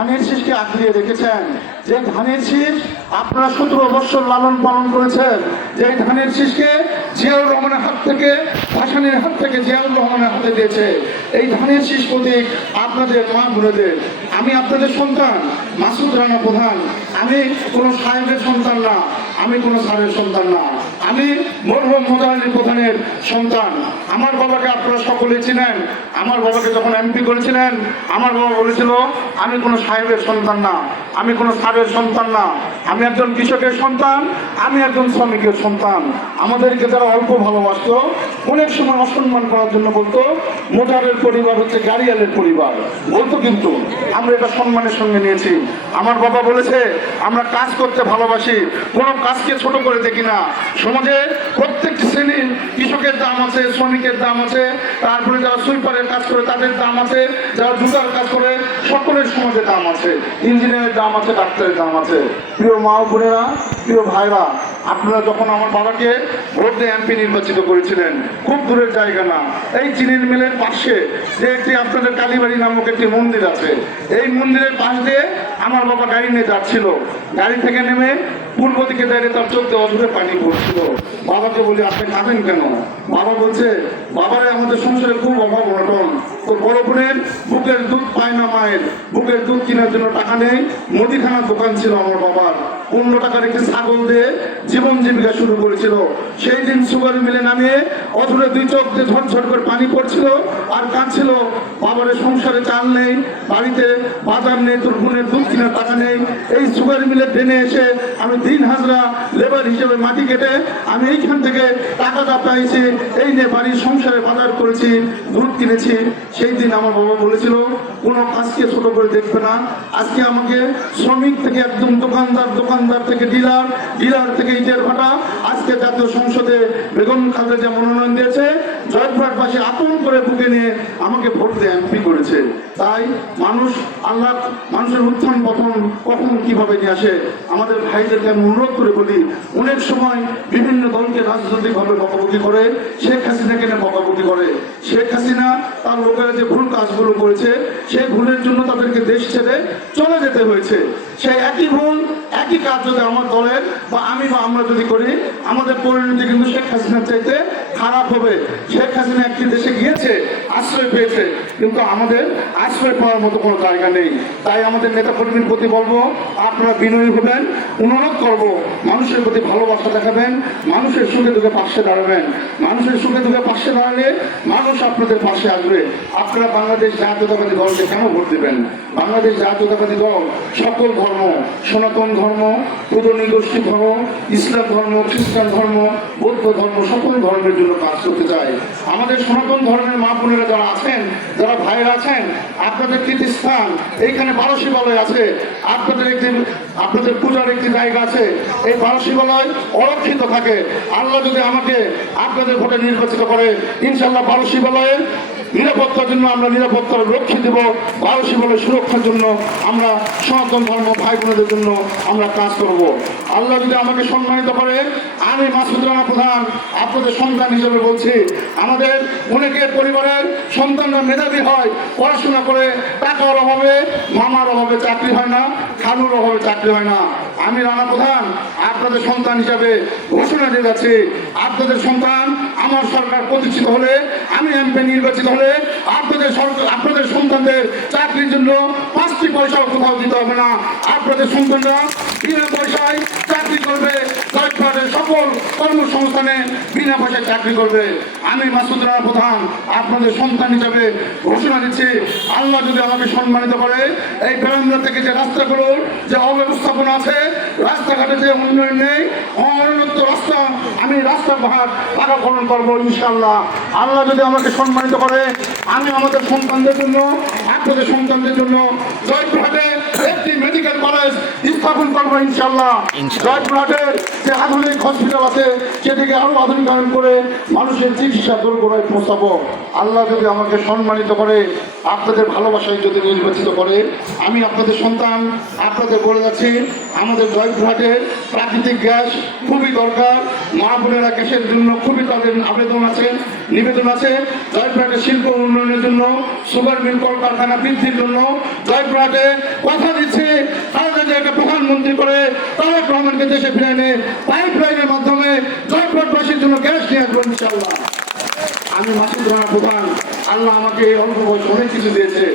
ধানের শীষকে আঁকড়িয়ে রেখেছেন, যে ধানের শীষ আপনারা 17 বছর লালন পালন করেছেন, যে ধানের শীষকে জিয়াউর রহমানের হাত থেকে, ভাসানীর হাত থেকে জিয়াউর রহমানের হাতে দিয়েছে। এই ধানের শীষ প্রতীক আপনাদের মা বোনেদের। আমি আপনাদের সন্তান মাসুদ রানা প্রধান, আমি কোনো সাহেবের সন্তান না, আমি কোনো স্যারের সন্তান না, আমি মরহুম মোজাহিদ প্রধানের সন্তান। আমার বাবাকে আপনারা সকলে চিনেন। আমার বাবাকে যখন এমপি করেছিলেন, আমার বাবা বলেছিল আমি কোনো সাহেবের সন্তান না, আমি কোনো স্যারের সন্তান না, আমি একজন কৃষকের সন্তান, আমি একজন শ্রমিকের সন্তান। আমাদেরকে যারা অল্প ভালোবাসতো, অনেক সময় অসম্মান করার জন্য বলতো মোজারের পরিবার হচ্ছে গাড়িয়ালের পরিবার বলতো, কিন্তু আমরা এটা সম্মানের সঙ্গে নিয়েছি। আমার বাবা বলেছে আমরা কাজ করতে ভালোবাসি, কোনো কাজকে ছোট করে দেখি না। সমাজে প্রত্যেকটি শ্রেণীর কৃষকের দাম আছে, শ্রমিকের দাম আছে, তারপরে যারা সুইপারের কাজ করে তাদের দাম আছে, যারা জুতার কাজ করে সকলের সমাজে দাম আছে, ইঞ্জিনিয়ারের দাম আছে, ডাক্তারের দাম আছে। প্রিয় মা বোনেরা, প্রিয় ভাইরা, আপনারা যখন আমার বাবাকে ভোট দিয়ে এমপি নির্বাচিত করেছিলেন, খুব দূরের জায়গা না, এই চিনির মিলের পাশে যে একটি আপনাদের কালীবাড়ি নামক একটি মন্দির আছে, এই মন্দিরের পাশ দিয়ে আমার বাবা গাড়ি নিয়ে যাচ্ছিল। গাড়ি থেকে নেমে পূর্ব দিকে দাঁড়িয়ে তার চোখ দিয়ে অঝরে পানি পড়ছিল। বাবাকে বলি আপনি কাঁদেন কেন? বাবা বলছে বাবারে আমাদের সংসারে খুব অভাব অনটন, তো বড় বোনের বুকের দুধ পায় না, মায়ের বুকের দুধ কেনার জন্য টাকা নেই। মুদিখানার দোকান ছিল আমার বাবার, 15 টাকার একটি ছাগল দিয়ে জীবন জীবিকা শুরু করেছিল। সেই দিন সুগার মিলে নামিয়ে অধরে 2 চোখ দিয়ে ঝরঝর করে পানি পড়ছিল আর কাঁদছিল। বাবারের সংসারে চাল নেই, বাড়িতে বাজার নেই, তোর বোনের দুধ কেনার টাকা নেই। এই সুগার মিলে ট্রেনে এসে আমি দিন হাজরা লেবার হিসেবে মাটি কেটে আমি এইখান থেকে টাকাটা পাইছি, এই নিয়ে বাড়ির সংসারে বাজার করেছি, দুধ কিনেছি। সেই দিন আমার বাবা বলেছিল কোনো কাজকে ছোট করে দেখবে না। আজকে আমাকে শ্রমিক থেকে একদম দোকানদার, দোকানদার থেকে ডিলার, ডিলার থেকে ইটের ভাটা, আজকে জাতীয় সংসদে বেগম খালেদা মনোনয়ন দিয়েছে, জয়পুরহাটবাসী আপন করে বুকে নিয়ে আমাকে ভোট দিয়ে এমপি করেছে। তাই মানুষ, আল্লাহ মানুষের উত্থান পতন কখন কিভাবে নিয়ে আসে, আমাদের ভাইদেরকে আমি অনুরোধ করে বলি, অনেক সময় বিভিন্ন দলকে রাজনৈতিকভাবে বকাবকি করে, শেখ হাসিনাকে নিয়ে বকাবকি করে। শেখ হাসিনা তার লোকেরা যে ভুল কাজগুলো করেছে, সেই ভুলের জন্য তাদেরকে দেশ ছেড়ে চলে যেতে হয়েছে। সেই একই ভুল, একই কাজ যদি আমার দলের বা আমি বা আমরা যদি করি, আমাদের পরিণতি কিন্তু শেখ হাসিনার চাইতে খারাপ হবে। শেখ হাসিনা একটি দেশে গিয়েছে, আশ্রয় পেয়েছে, কিন্তু আমাদের আশ্রয় পাওয়ার মতো কোনো জায়গা নেই। তাই আমাদের নেতাকর্মীর প্রতি বলবো আপনারা বিনয়ী হবেন, অনুরোধ করব মানুষের প্রতি ভালোবাসা দেখাবেন, মানুষের সুখে দুঃখে পাশে দাঁড়াবেন। মানুষের সুখে দুঃখে পাশে দাঁড়ালে মানুষ আপনাদের পাশে আসবে। আপনারা বাংলাদেশ জাতীয়তাবাদী দলকে কেন ভোট দেবেন? বাংলাদেশ জাতীয়তাবাদী দল সকল ধর্ম, সনাতন ধর্ম, পূজনী গোষ্ঠী ধর্ম, ইসলাম ধর্ম, খ্রিস্টান ধর্ম, বৌদ্ধ ধর্ম, সকল ধর্মের জন্য কাজ করতে চায়। আমাদের সনাতন ধর্মের মা বোনেরা যারা আছেন, যারা ভাইয়েরা আছেন, আপনাদের কীর্তিস্থান এইখানে 12 শিবালয় আছে, আপনাদের পূজার একটি জায়গা আছে। এই 12 শিবালয় অরক্ষিত থাকে। আল্লাহ যদি আমাকে আপনাদের ভোটে নির্বাচিত করে, ইনশাল্লাহ 12 শিবালয়ের নিরাপত্তার জন্য আমরা নিরাপত্তা রক্ষী দেব। 12 শিবালয়ের সুরক্ষার জন্য আমরা সনাতন ধর্ম ভাই বোনদের জন্য আমরা কাজ করব। আল্লাহ যদি আমাকে সম্মানিত করে, আমি মাসুদ রানা প্রধান আপনাদের সন্তান হিসেবে বলছি, আমাদের অনেকের পরিবারের সন্তানরা মেধাবী হয়, পড়াশোনা করে টাকার অভাবে, মামার অভাবে চাকরি হয় না, খালুর অভাবে চাকরি হয় না। আমি রানা প্রধান আপনাদের সন্তান হিসাবে ঘোষণা দিয়ে যাচ্ছি, আপনাদের সন্তান আমার সরকার প্রতিষ্ঠিত হলে, আমি এমপি নির্বাচিত হলে আপনাদের সন্তানদের চাকরির জন্য 5টি পয়সাও কোথাও দিতে হবে না। আপনাদের সন্তানরা বিনা পয়সায় চাকরি করবে, জয়পুরহাটের সকল কর্মসংস্থানে বিনা পয়সায় চাকরি করবে। আমি মাসুদ রানা প্রধান আপনাদের সন্তান হিসাবে ঘোষণা দিচ্ছি, আল্লাহ যদি আমাকে সম্মানিত করে, এই বেরামরা থেকে যে রাস্তাগুলোর যে অব্যবস্থাপনা আছে, রাস্তাঘাটে যে উন্নয়ন নেই, অনুন্নত রাস্তা, আমি রাস্তাঘাট পাকাকরণ করবো ইনশাল্লাহ। আল্লাহ যদি আমাকে সম্মানিত করে, আমি আমাদের সন্তানদের জন্য, আপনাদের সন্তানদের জন্য জয়পুরহাটে একটি মেডিকেল কলেজ স্থাপন করবো ইনশাল্লাহ। জয়পুরহাটের যে আধুনিক হসপিটাল আছে সেটিকে আরো আধুনিকায়ন করে মানুষের চিকিৎসা দোরগোড়ায় পৌঁছাবো। আল্লাহ যদি আমাকে সম্মানিত করে, আপনাদের ভালোবাসায় যদি নির্বাচিত করে, আমি আপনাদের সন্তান আপনাদের বলে যাচ্ছি, আমাদের জয়পুরহাটে প্রাকৃতিক গ্যাস খুবই দরকার। মা বোনেরা গ্যাসের জন্য খুবই তাদের নিবেদন আছে। জয়পুরহাটের শিল্প উন্নয়নের জন্য, সুগার মিল কলকারখানা বৃদ্ধির জন্য জয়পুরহাটে কথা দিচ্ছে তারা যে একটা প্রধানমন্ত্রী করে তারেক রহমানকে দেশে ফিরে এনে পাইপ লাইনের মাধ্যমে জয়পুরহাটবাসীর জন্য গ্যাস নিয়ে আসবো ইনশাআল্লাহ। আমি মাসুদ রানা প্রধান, আল্লাহ আমাকে এই অল্প বয়স অনেক কিছু দিয়েছে।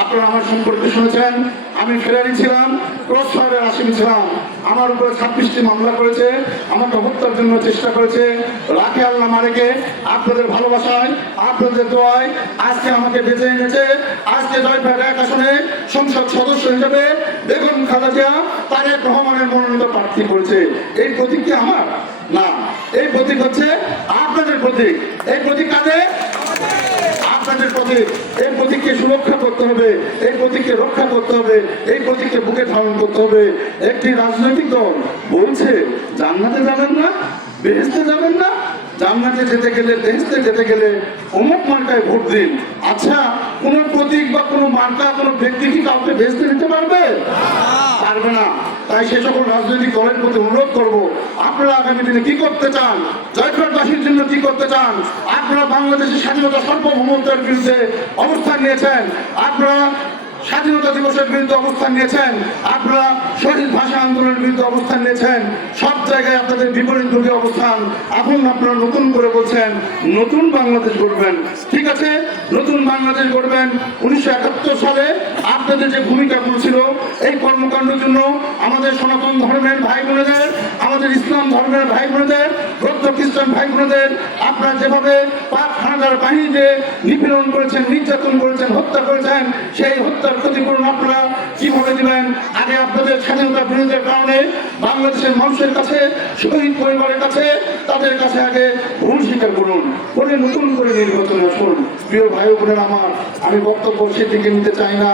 আপনারা আমার সম্পর্কে শুনেছেন, আমি ফেরারি ছিলাম, ক্রস ফায়ারের আসামি ছিলাম। আমার উপরে 26টি মামলা করেছে, আমাকে হত্যার জন্য চেষ্টা করেছে। রাখে আল্লাহ মারেকে আপনাদের ভালোবাসায়, আপনাদের দোয়ায় আজকে আমাকে বেঁচে এনেছে। আজকে জয়পুরহাট 1 আসনে সংসদ সদস্য হিসেবে বেগম খালেদা জিয়া তারেক রহমানের মনোনীত প্রার্থী করেছে। এই প্রতীক কি আমার? না, এই প্রতীক হচ্ছে আপনাদের প্রতীক। এই প্রতীক কাদের? আপনাদের প্রতীক। এই প্রতীককে সুরক্ষা করতে হবে, এই প্রতীককে রক্ষা করতে হবে, এই প্রতীককে বুকে ধারণ করতে হবে। একটি রাজনৈতিক দল বলছে জান্নাতে যাবেন না, বেহেশতে যাবেন না, জান্নাতে যেতে গেলে, বেহেশতে যেতে গেলে অমুক মার্কায় ভোট দিন। আচ্ছা, কোন প্রতীক বা কোনো মার্কা, কোনো ব্যক্তি কি কাউকে বেহেশতে দিতে পারবে? পারবে না। তাই সে সকল রাজনৈতিক দলের প্রতি অনুরোধ করবো, আপনারা আগামী দিনে কি করতে চান, জয়পুরহাটবাসীর জন্য কি করতে চান? আপনারা বাংলাদেশের স্বাধীনতা সার্বভৌমত্বের বিরুদ্ধে অবস্থান নিয়েছেন, আপনারা স্বাধীনতা দিবসের বিরুদ্ধে অবস্থান নিয়েছেন, আপনারা শহীদ ভাষা আন্দোলনের বিরুদ্ধে অবস্থান নিয়েছেন। সব জায়গায় আপনাদের বিপরীত মুখী অবস্থান। এখন আপনারা নতুন করে বলছেন নতুন বাংলাদেশ গড়বেন। ঠিক আছে, নতুন বাংলাদেশ গড়বেন। 1971 সালে আপনাদের যে ভূমিকাগুলো ছিল এই কর্মকাণ্ডের জন্য আমাদের সনাতন ধর্মের ভাই বোনেদের, আমাদের ইসলাম ধর্মের ভাই বোনেদের, বৌদ্ধ খ্রিস্টান ভাই বোনেদের আপনারা যেভাবে পাক হানাদার বাহিনীতে নিপীড়ন করেছেন, নির্যাতন করেছেন, হত্যা করেছেন, সেই হত্যার ক্ষতিপূরণ আপনারা কিভাবে দিবেন? আগে আপনাদের স্বাধীনতা বিরোধের কারণে বাংলাদেশের মানুষের কাছে, শহীদ পরিবারের কাছে, তাদের কাছে আগে ভুল স্বীকার করুন, করে নতুন করে নির্বাচনে আসুন। প্রিয় ভাই বোনেরা আমার, আমি বক্তব্য সেদিকে নিতে চাই না।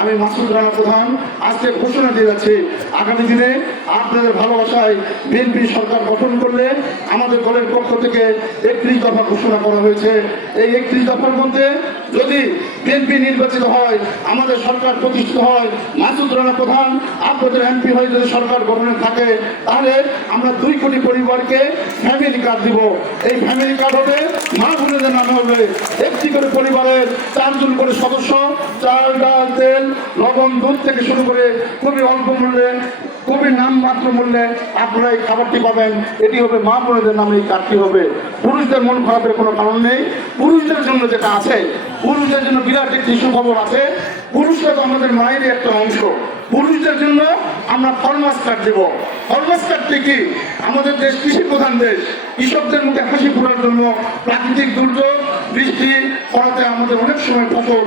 আমি মাসুদ রানা প্রধান আজকে ঘোষণা দিয়ে যাচ্ছি, আগামী দিনে আপনাদের ভালোবাসায় বিএনপি সরকার গঠন করলে আমাদের দলের পক্ষ থেকে 31 দফা ঘোষণা করা হয়েছে। এই 31 দফার মধ্যে যদি বিএনপি নির্বাচিত হয়, আমাদের সরকার প্রতিষ্ঠিত হয়, মাসুদ রানা প্রধান আপনাদের এমপি হয়ে যদি সরকার গঠনে থাকে, তাহলে আমরা 2 কোটি পরিবারকে ফ্যামিলি কার্ড দিব। এই ফ্যামিলি কার্ড হবে মা বোনেদের নামে হবে। একটি করে পরিবারের 4 জন করে সদস্য, চাল, ডাল, তেল, লবণ, দুধ থেকে শুরু করে খুবই অল্প মূল্যে, খুবই নামমাত্র মূল্যে আপনারা এই খাবারটি পাবেন। এটি হবে মা বোনেদের নামে, এই কার্ডটি হবে। পুরুষদের মন খারাপের কোনো কারণ নেই। পুরুষদের জন্য যেটা আছে, পুরুষদের জন্য বিরাট একটি সুখবর আছে। পুরুষরা তো আমাদের মায়েরই একটা অংশ। পুরুষদের জন্য আমরা ফরমাস কার্ড দেব। ফরমাস কার্ডটি কি? আমাদের দেশ কৃষি প্রধান দেশ, কৃষকদের মুখে হাসি ফোটার জন্য প্রাকৃতিক দুর্যোগ, বৃষ্টি পড়াতে আমাদের অনেক সময় ফসল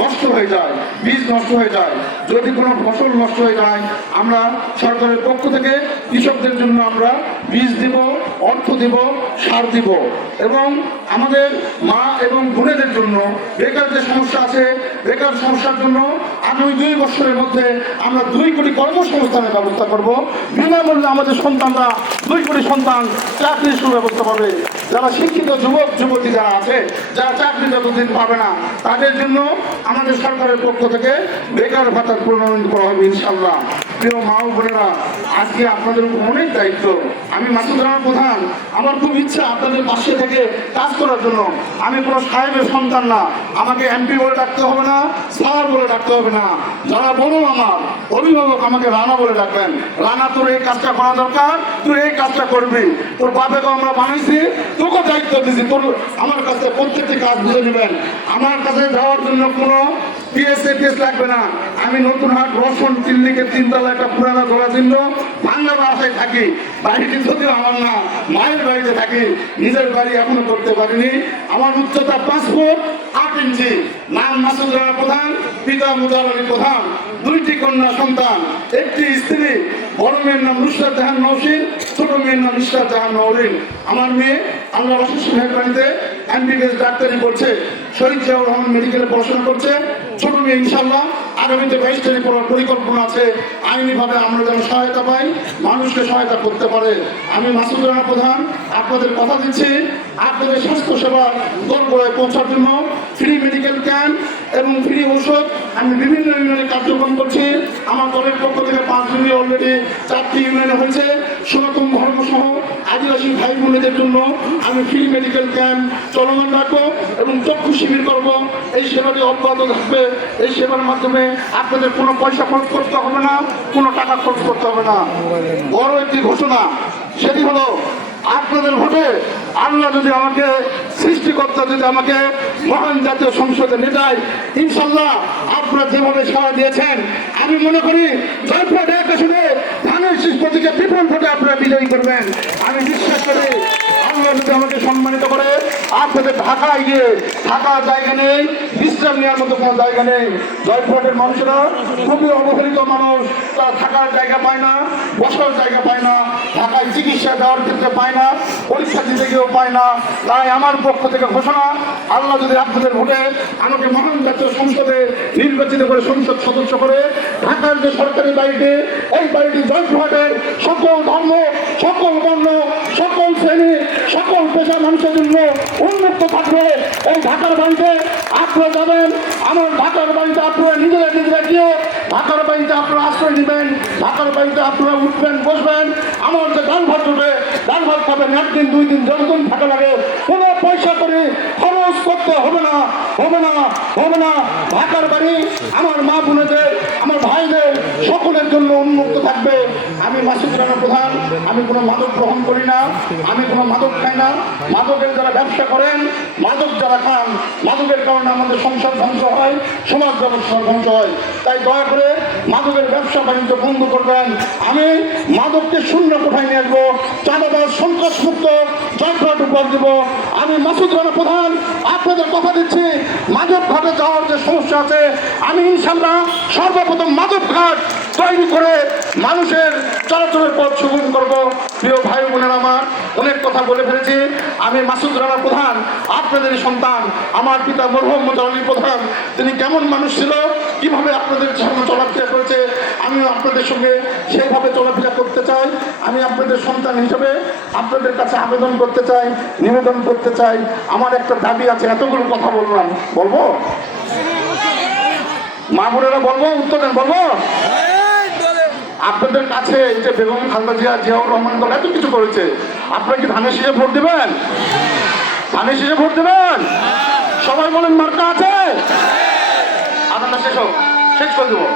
নষ্ট হয়ে যায়, বীজ নষ্ট হয়ে যায়। যদি কোনো ফসল নষ্ট হয়ে যায়, আমরা সরকারের পক্ষ থেকে কৃষকদের জন্য আমরা বীজ দিব, অর্থ দিব, সার দিব। এবং আমাদের মা এবং বোনেদের জন্য বেকার যে সমস্যা আছে, বেকার সমস্যার জন্য আগামী 2 বছরের মধ্যে আমরা 2 কোটি কর্মসংস্থানের ব্যবস্থা করব। বিনামূল্যে আমাদের সন্তানরা, 2 কোটি সন্তান চাকরির সুব্যবস্থা পাবে। যারা শিক্ষিত যুবক যুবতী যারা আছে, যারা চাকরি যতদিন পাবে না, তাদের জন্য আমাদের সরকারের পক্ষ থেকে বেকার ভাতার প্রণয়ন করা হবে ইনশাআল্লাহ। প্রিয় মা ও বোনেরা, আজকে আপনাদের উপর অনেক দায়িত্ব। আমি মাসুদ রানা প্রধান, আমার খুব ইচ্ছা আপনাদের পাশে থেকে কাজ করার জন্য। আমি কোনো সাহেবের সন্তান না, আমাকে এমপি বলে ডাকতে হবে না, স্যার বলে ডাকতে হবে না। যারা বড় আমার অভিভাবক আমাকে রানা বলে ডাকবেন। রানা, তোর এই কাজটা করা দরকার, তুই এই কাজটা করবি। তোর বাপেকে আমরা বানাইছি, তোকে দায়িত্ব দিয়েছি, তোর আমার কাছে প্রত্যেকটি কাজ বুঝে নেবেন। আমার কাছে যাওয়ার জন্য কোনো পিএস লাগবে না। আমি নতুন হাট রসন দিল্লিকে 3 তলা একটা পুরানা ধরা চিহ্ন বাংলা বাসায় থাকি। বাড়িটি যদিও আমার না, মায়ের বাড়িতে থাকি। নিজের বাড়ি এখনো করতে পারিনি। আমার উচ্চতা 5 ফুট 8 ইঞ্চি। নাম মাসুদ রানা প্রধান, পিতা মুজার আলী প্রধান। 2টি কন্যা সন্তান, একটি স্ত্রী। বড় মেয়ের নাম নুসরাত জাহান নওশিন, ছোট মেয়ের নাম ইশরাত জাহান নওরিন। আমার মেয়ে আল্লাহ অশেষ মেহেরবানিতে MBBS ডাক্তারি করছে, শহীদ জিয়াউর রহমান মেডিকেলে পড়াশোনা করছে। ছোট মেয়ে ইনশাআল্লাহ আগামীতে রেজিস্ট্রি করার পরিকল্পনা আছে। আইনিভাবে আমরা যেন সহায়তা পাই, মানুষকে সহায়তা করতে পারে। আমি মাসুদ রানা প্রধান আপনাদের কথা দিচ্ছি, আপনাদের স্বাস্থ্যসেবা দরগড়ায় পৌঁছার জন্য ফ্রি মেডিকেল ক্যাম্প এবং ফ্রি ঔষধ আমি বিভিন্ন ইউনিয়নে কার্যক্রম করছি। আমার দলের পক্ষ থেকে 5 ইউনিয়ন অলরেডি 4টি ইউনিয়নে হয়েছে। সনাতন ধর্ম সহ আদিবাসী ভাই বোনেদের জন্য আমি ফ্রি মেডিকেল ক্যাম্প চলমান রাখবো এবং চক্ষু শিবির করবো। এই সেবাটি অব্যাহত থাকবে। এই সেবার মাধ্যমে আপনাদের কোনো পয়সা খরচ করতে হবে না, কোনো টাকা খরচ করতে হবে না। বড় একটি ঘোষণা, সেটি হলো আপনাদের ভোটে আল্লাহ যদি আমাকে, সৃষ্টিকর্তা যদি আমাকে মহান জাতীয় সংসদে নেতায়, ইনশাল্লাহ আপনারা যেভাবে সাড়া দিয়েছেন আমি মনে করি জয়পুরহাট 1 আসনে ধানের শীষ প্রতীকে বিপুল ভোটে আপনারা বিজয়ী করবেন। আমি বিশ্বাস করি আল্লাহ যদি আমাকে সম্মানিত করে আপনাদের ঢাকায় গিয়ে থাকার জায়গা নেই, বিশ্রাম নেওয়ার মতো কোনো জায়গা নেই। জয়পুরহাটের মানুষেরা খুবই অবহেলিত মানুষ, তারা থাকার জায়গা পায় না, বসার জায়গা পায় না, ঢাকায় চিকিৎসা দেওয়ার ক্ষেত্রে পায় না, পরীক্ষা দিতে গিয়েও পায় না। তাই আমার পক্ষ থেকে ঘোষণা, আল্লাহ যদি আপনাদের ভোটে আমাকে মহান জাতীয় সংসদে নির্বাচিত করে সংসদ সদস্য করে ঢাকার যে সরকারি বাড়িটি, এই বাড়িটি জয়পুরহাটের সকল ধর্ম, সকল বর্ণ, সকল শ্রেণী, সকল পেশা মানুষের জন্য উন্মুক্ত থাকবে। এই ঢাকার বাড়িতে আপনারা যাবেন, আমার ঢাকার বাড়িতে আপনারা নিজেরা গিয়ে ঢাকার বাড়িতে আপনারা আশ্রয় দিবেন, ঢাকার বাড়িতে আপনারা উঠবেন বসবেন, আমার যে ডাল ভাত উঠবে ডাল ভাত খাবেন 1 দিন 2 দিন যতদিন থাকা লাগে, কোনো পয়সা করে খরচ করতে হবে না, হবে না, হবে না। ঢাকার বাড়ি আমার মা বোনেদের, আমার ভাইদের সকলের জন্য উন্মুক্ত থাকবে। আমি মাসুদ রানা প্রধান, আমি কোনো মাদক গ্রহণ করি না, আমি কোনো মাদক খাই না। মাদকের যারা ব্যবসা করেন, মাদক যারা খান, মাদকের কারণে আমাদের সংসার ধ্বংস হয়, সমাজ ব্যবস্থা ধ্বংস হয়। তাই দয়া করে মাদকের ব্যবসা বাণিজ্য বন্ধ করবেন। আমি মাদককে শূন্য কোঠায় নিয়ে আসবো, চাঁদাবাজ সন্ত্রাস মুক্ত জয়পুরহাট উপহার দেব। আমি মাসুদ রানা প্রধান আপনাদের কথা দিচ্ছি, মাদক ঘাটে যাওয়ার যে সমস্যা আছে, আমি ইনশাল্লাহ সর্বপ্রথম মাদক ঘাট তৈরি করে মানুষের চলাচলের পথ সুগম করবো। প্রিয় ভাই বোনেরা আমার, অনেক কথা বলে ফেলেছি। আমি মাসুদ রানা প্রধান আপনাদের সন্তান। আমার পিতা মরহুম মোতাহার প্রধান, তিনি কেমন মানুষ ছিল, কিভাবে আপনাদের সামনে চলাফেরা করেছে, আমিও আপনাদের সঙ্গে সেইভাবে চলাফেরা করতে চাই। আমি আপনাদের সন্তান হিসেবে আপনাদের কাছে আবেদন করতে চাই, নিবেদন করতে চাই। আমার একটা দাবি আছে, এতগুলো কথা বললাম, বলবো মা বোনেরা, বলবো উত্তর দেন, বলবো আপনাদের কাছে এই যে বেগম খালেদা জিয়া, জিয়াউর রহমান দল এত কিছু করেছে, আপনারা কি ধানের শীষে ভোট দেবেন? ধানের শীষে ভোট দেবেন? সবাই বলেন মার্কা আছে। আপনারা শেষ করে দেবো।